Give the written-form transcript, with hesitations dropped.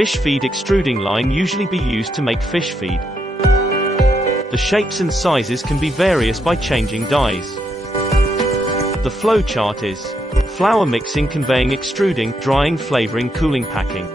Fish feed extruding line usually be used to make fish feed. The shapes and sizes can be various by changing dyes. The flow chart is flour mixing, conveying, extruding, drying, flavoring, cooling, packing.